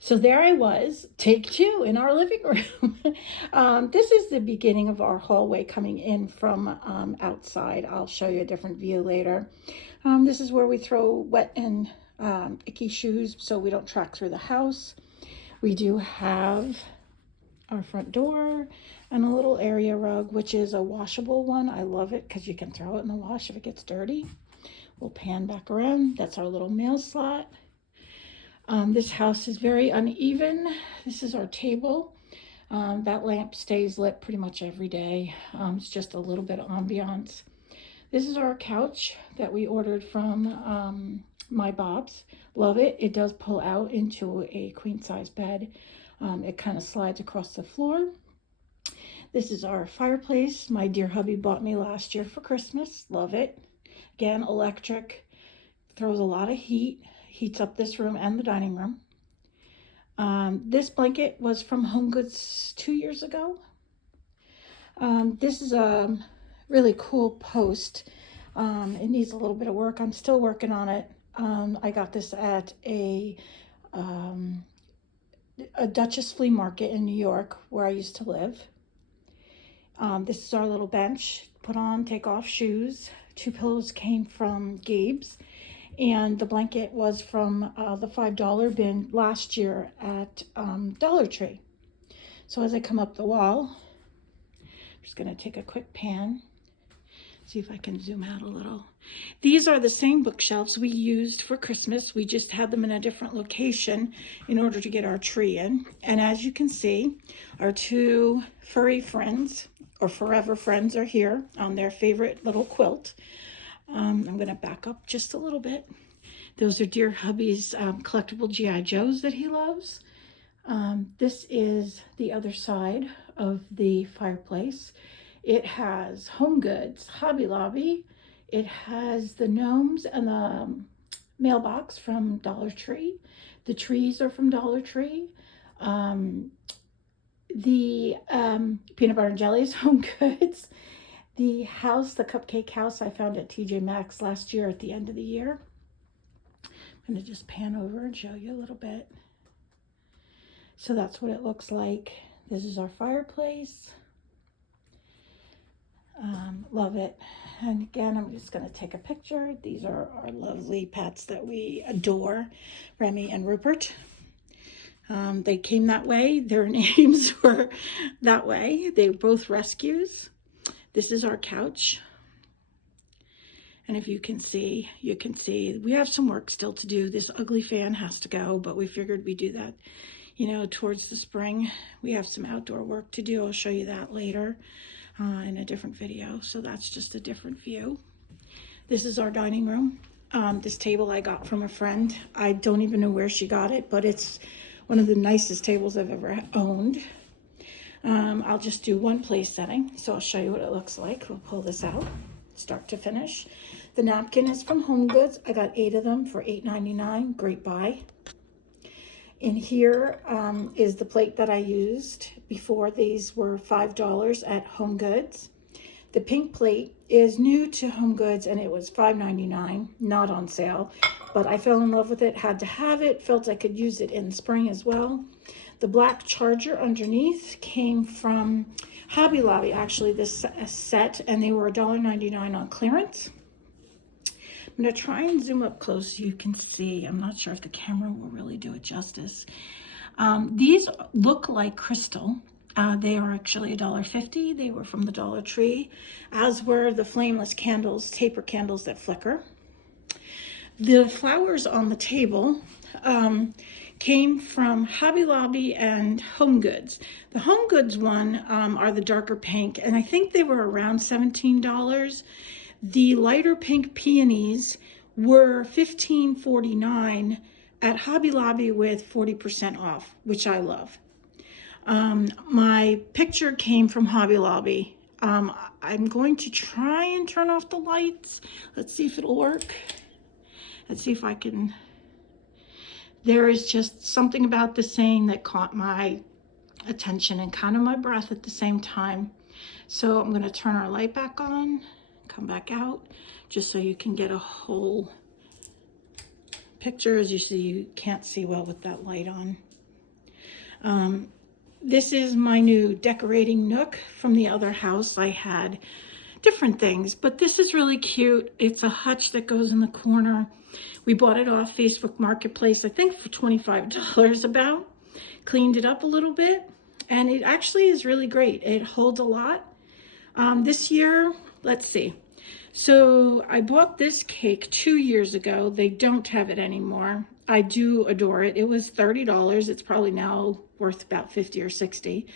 So there I was, take two in our living room. This is the beginning of our hallway coming in from outside. I'll show you a different view later. This is where we throw wet and icky shoes so we don't track through the house. We do have our front door and a little area rug, which is a washable one. I love it because you can throw it in the wash if it gets dirty. We'll pan back around. That's our little mail slot. This house is very uneven. This is our table. That lamp stays lit pretty much every day. It's just a little bit of ambiance. This is our couch that we ordered from My Bob's. Love it. It does pull out into a queen size bed. It kind of slides across the floor. This is our fireplace. My dear hubby bought me last year for Christmas. Love it. Again, electric. Throws a lot of heat. Heats up this room and the dining room. This blanket was from Home Goods 2 years ago. This is a really cool post. It needs a little bit of work. I'm still working on it. I got this at a Duchess flea market in New York where I used to live. This is our little bench. Put on, take off shoes. 2 pillows came from Gabe's. And the blanket was from the $5 bin last year at Dollar Tree. So as I come up the wall, I'm just going to take a quick pan, see if I can zoom out a little. These are the same bookshelves we used for Christmas. We just had them in a different location in order to get our tree in. And as you can see, our 2 furry friends, or forever friends, are here on their favorite little quilt. I'm going to back up just a little bit. Those are dear hubby's collectible G.I. Joes that he loves. This is the other side of the fireplace. It has Home Goods, Hobby Lobby. It has the gnomes and the mailbox from Dollar Tree. The trees are from Dollar Tree. The peanut butter and jelly is Home Goods. The house, the cupcake house, I found at TJ Maxx last year at the end of the year. I'm going to just pan over and show you a little bit. So that's what it looks like. This is our fireplace. Love it. And again, I'm just going to take a picture. These are our lovely pets that we adore, Remy and Rupert. They came that way. Their names were that way. They were both rescues. This is our couch. And if you can see, we have some work still to do. This ugly fan has to go, but we figured we'd do that, towards the spring. We have some outdoor work to do. I'll show you that later in a different video. So that's just a different view. This is our dining room. This table I got from a friend. I don't even know where she got it, but it's one of the nicest tables I've ever owned. I'll just do one place setting, so I'll show you what it looks like. We'll pull this out, start to finish. The napkin is from Home Goods. I got 8 of them for $8.99. Great buy. In here is the plate that I used before. These were $5 at Home Goods. The pink plate is new to Home Goods and it was $5.99, not on sale, but I fell in love with it, had to have it, felt I could use it in spring as well. The black charger underneath came from Hobby Lobby, actually, this set, and they were $1.99 on clearance. I'm going to try and zoom up close so you can see. I'm not sure if the camera will really do it justice. These look like crystal. They are actually $1.50. They were from the Dollar Tree, as were the flameless candles, taper candles that flicker. The flowers on the table came from Hobby Lobby and Home Goods. The Home Goods one are the darker pink, and I think they were around $17. The lighter pink peonies were $15.49 at Hobby Lobby with 40% off, which I love. My picture came from Hobby Lobby. I'm going to try and turn off the lights. Let's see if it'll work. Let's see if I can. There is just something about the saying that caught my attention and kind of my breath at the same time. So I'm going to turn our light back on, come back out, just so you can get a whole picture. As you see, you can't see well with that light on. This is my new decorating nook. From the other house I had different things, but this is really cute. It's a hutch that goes in the corner. We bought it off Facebook Marketplace, I think for $25 about. Cleaned it up a little bit, and it actually is really great. It holds a lot. This year, let's see. So I bought this cake 2 years ago. They don't have it anymore. I do adore it. It was $30. It's probably now worth about 50 or 60.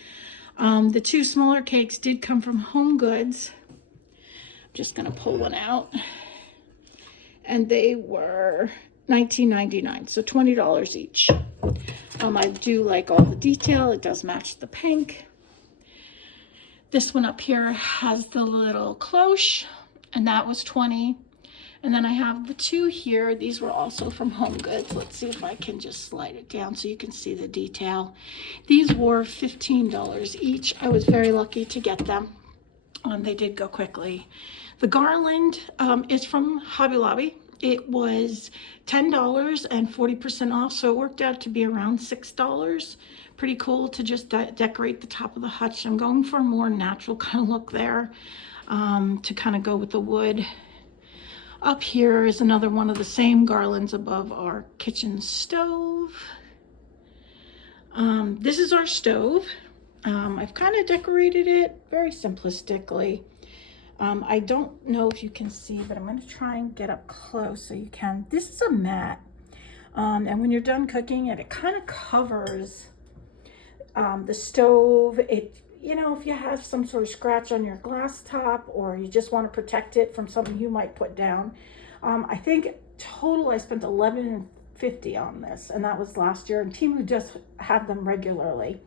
The two smaller cakes did come from Home Goods. I'm just gonna pull one out. And they were $19.99, so $20 each. I do like all the detail. It does match the pink. This one up here has the little cloche, and that was $20. And then I have the two here. These were also from Home Goods. Let's see if I can just slide it down so you can see the detail. These were $15 each. I was very lucky to get them. They did go quickly. The garland is from Hobby Lobby. It was $10 and 40% off, so it worked out to be around $6. Pretty cool to just decorate the top of the hutch. I'm going for a more natural kind of look there, to kind of go with the wood. Up here is another one of the same garlands above our kitchen stove. This is our stove. I've kind of decorated it very simplistically. I don't know if you can see, but I'm going to try and get up close so you can. This is a mat, and when you're done cooking it, it kind of covers the stove. You know, if you have some sort of scratch on your glass top, or you just want to protect it from something you might put down. I think total I spent $11.50 on this, and that was last year, and Temu just have them regularly.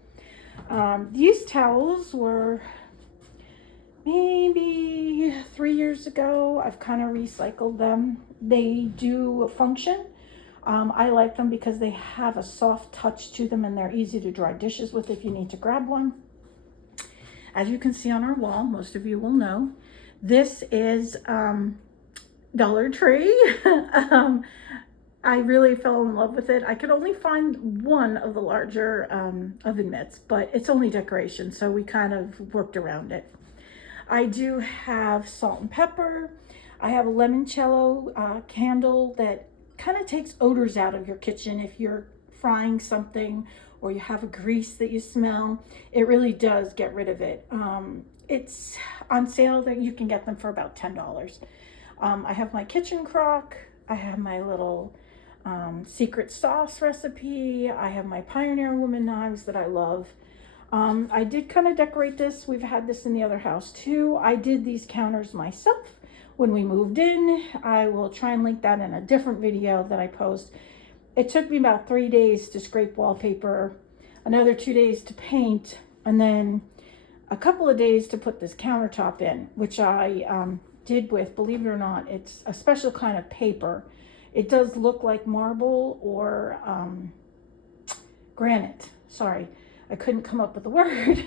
These towels were maybe 3 years ago. I've kind of recycled them. They do function. I like them because they have a soft touch to them, and they're easy to dry dishes with if you need to grab one. As you can see on our wall, most of you will know, this is Dollar Tree. I really fell in love with it. I could only find one of the larger oven mitts, but it's only decoration, so we kind of worked around it. I do have salt and pepper. I have a limoncello candle that kind of takes odors out of your kitchen. If you're frying something or you have a grease that you smell, it really does get rid of it. It's on sale that you can get them for about $10. I have my kitchen crock. I have my little secret sauce recipe. I have my Pioneer Woman knives that I love. I did kind of decorate this. We've had this in the other house too. I did these counters myself when we moved in. I will try and link that in a different video that I post. It took me about 3 days to scrape wallpaper, another 2 days to paint, and then a couple of days to put this countertop in, which I did with, believe it or not, it's a special kind of paper. It does look like marble or granite. Sorry, I couldn't come up with the word.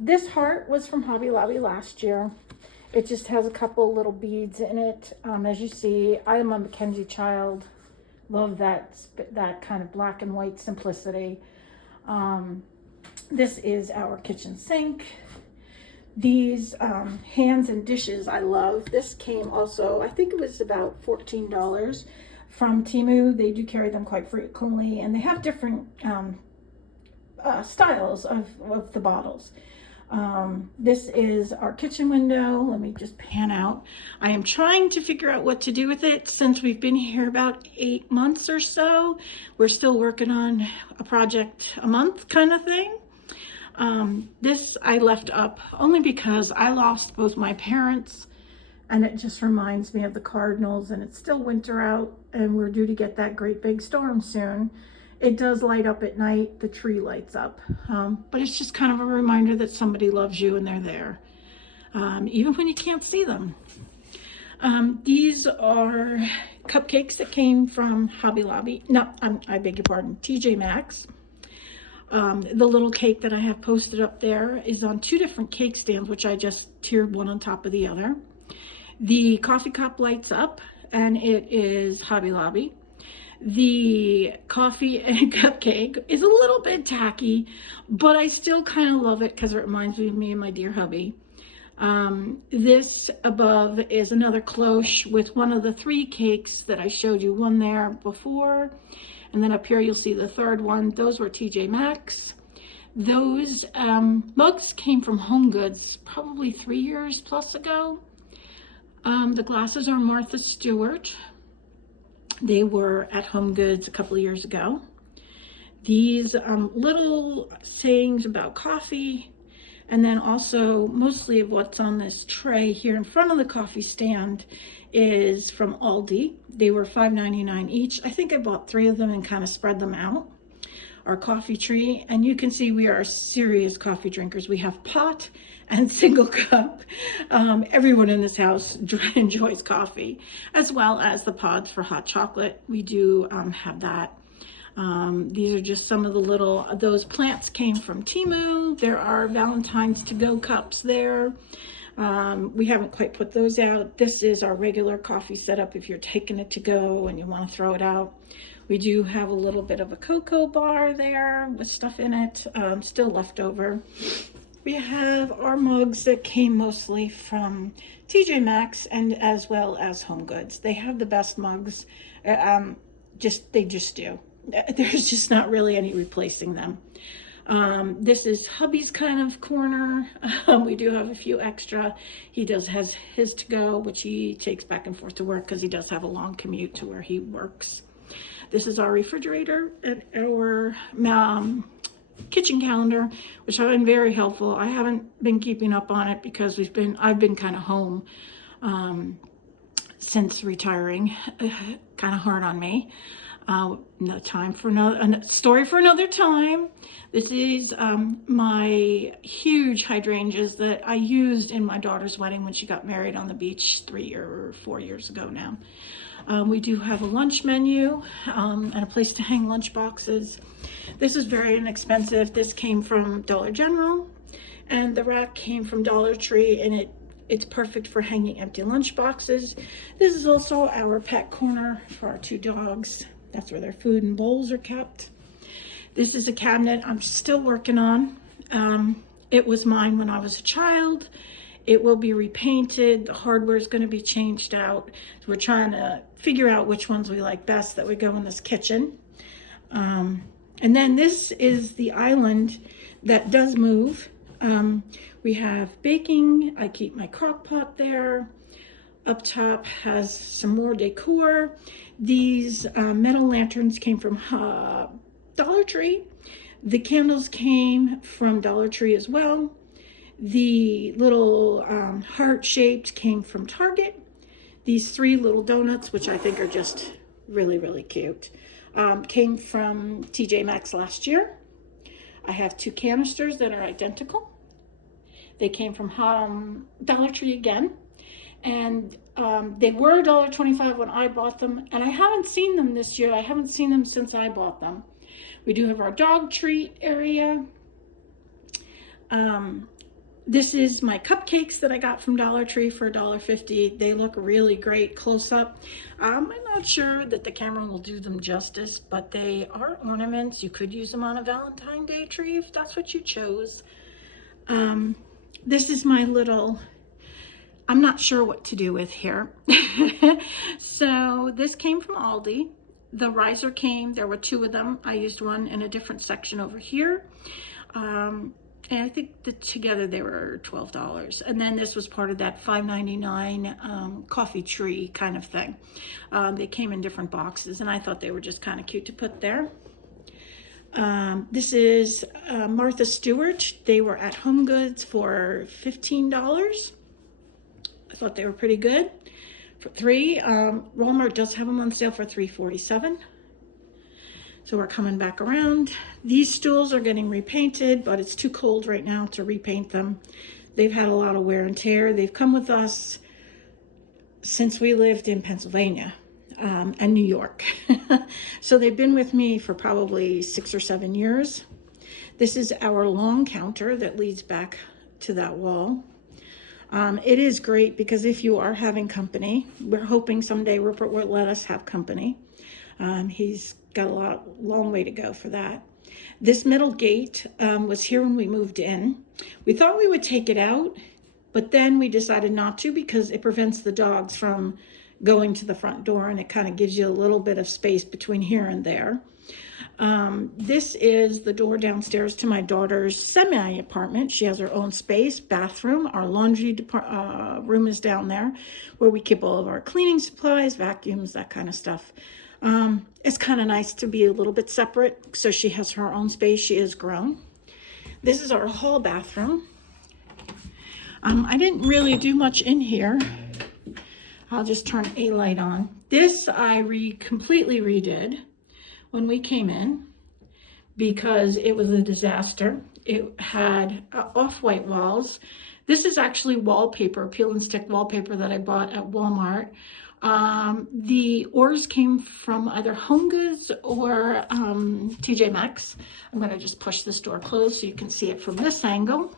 This heart was from Hobby Lobby last year. It just has a couple little beads in it. As you see, I am a Mackenzie child. Love that kind of black and white simplicity. This is our kitchen sink. These hands and dishes I love. This came also, I think it was about $14 from Temu. They do carry them quite frequently, and they have different styles of the bottles. This is our kitchen window. Let me just pan out. I am trying to figure out what to do with it since we've been here about 8 months or so. We're still working on a project a month kind of thing. This I left up only because I lost both my parents, and it just reminds me of the Cardinals, and it's still winter out, and we're due to get that great big storm soon. It does light up at night. The tree lights up, but it's just kind of a reminder that somebody loves you and they're there, even when you can't see them. These are cupcakes that came from Hobby Lobby. No, I beg your pardon, TJ Maxx. The little cake that I have posted up there is on 2 different cake stands, which I just tiered one on top of the other. The coffee cup lights up, and it is Hobby Lobby. The coffee and cupcake is a little bit tacky, but I still kind of love it because it reminds me of me and my dear hubby. This above is another cloche with one of the 3 cakes that I showed you, one there before, and then up here you'll see the third one. Those were TJ Maxx. Those mugs came from Home Goods probably 3 years plus ago. The glasses are Martha Stewart. They were at Home Goods a couple of years ago. These little sayings about coffee, and then also mostly of what's on this tray here in front of the coffee stand is from Aldi. They were $5.99 each. I think I bought 3 of them and kind of spread them out. Our coffee tree, and you can see we are serious coffee drinkers. We have pot and single cup. Everyone in this house enjoys coffee, as well as the pods for hot chocolate. We do have that. These are just some of the little, those plants came from Temu. There are Valentines to-go cups there. We haven't quite put those out. This is our regular coffee setup if you're taking it to go and you want to throw it out. We do have a little bit of a cocoa bar there with stuff in it, still left over. We have our mugs that came mostly from TJ Maxx and as well as Home Goods. They have the best mugs. They just do. There's just not really any replacing them. This is hubby's kind of corner. We do have a few extra. He has his to go, which he takes back and forth to work because he does have a long commute to where he works. This is our refrigerator and our kitchen calendar, which have been very helpful. I haven't been keeping up on it because I've been kind of home since retiring. Kind of hard on me. No time for another story for another time. This is my huge hydrangeas that I used in my daughter's wedding when she got married on the beach 3 or 4 years ago now. We do have a lunch menu and a place to hang lunch boxes. This is very inexpensive. This came from Dollar General, and the rack came from Dollar Tree, and it's perfect for hanging empty lunch boxes. This is also our pet corner for our 2 dogs. That's where their food and bowls are kept. This is a cabinet I'm still working on. It was mine when I was a child. It will be repainted. The hardware is going to be changed out. So we're trying to figure out which ones we like best that would go in this kitchen. And then this is the island that does move. We have baking. I keep my crock pot there. Up top has some more decor. These metal lanterns came from Dollar Tree. The candles came from Dollar Tree as well. The little heart-shaped came from Target. These 3 little donuts, which I think are just really, really cute, came from TJ Maxx last year. I have 2 canisters that are identical. They came from Dollar Tree again. And they were $1.25 when I bought them. And I haven't seen them this year. I haven't seen them since I bought them. We do have our dog treat area. This is my cupcakes that I got from Dollar Tree for $1.50. They look really great close up. I'm not sure that the camera will do them justice, but they are ornaments. You could use them on a Valentine's Day tree if that's what you chose. This is my little, I'm not sure what to do with here. So this came from Aldi. The riser came, there were 2 of them. I used one in a different section over here. And I think that together they were $12. And then this was part of that $5.99 coffee tree kind of thing. They came in different boxes, and I thought they were just kind of cute to put there. This is Martha Stewart. They were at Home Goods for $15. I thought they were pretty good. For 3, Walmart does have them on sale for $3.47. So we're coming back around. These stools are getting repainted, but it's too cold right now to repaint them. They've had a lot of wear and tear. They've come with us since we lived in Pennsylvania and New York. So they've been with me for probably 6 or 7 years. This is our long counter that leads back to that wall. It is great because if you are having company, we're hoping someday Rupert will let us have company. He's got a long way to go for that. This middle gate was here when we moved in. We thought we would take it out, but then we decided not to because it prevents the dogs from going to the front door, and it kind of gives you a little bit of space between here and there. This is the door downstairs to my daughter's semi-apartment. She has her own space, bathroom. Our laundry room is down there where we keep all of our cleaning supplies, vacuums, that kind of stuff. It's kind of nice to be a little bit separate, so she has her own space. She is grown. This is our hall bathroom. I didn't really do much in here. I'll just turn a light on. This I completely redid when we came in because it was a disaster. It had off-white walls. This is actually wallpaper, peel and stick wallpaper that I bought at Walmart. The oars came from either Home Goods or TJ Maxx. I'm gonna just push this door closed so you can see it from this angle.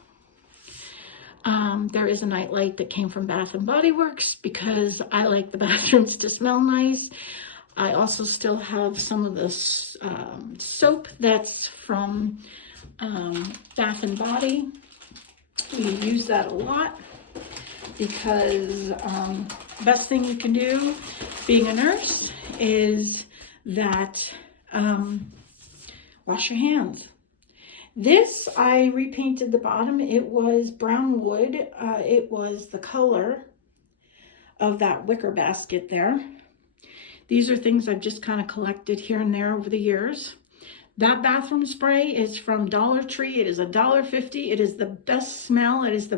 There is a night light that came from Bath & Body Works because I like the bathrooms to smell nice. I also still have some of this soap that's from Bath & Body. We use that a lot because best thing you can do being a nurse is that wash your hands. This, I repainted the bottom. It was brown wood. It was the color of that wicker basket there. These are things I've just kind of collected here and there over the years. That bathroom spray is from Dollar Tree. It is $1.50. It is the best smell. It is the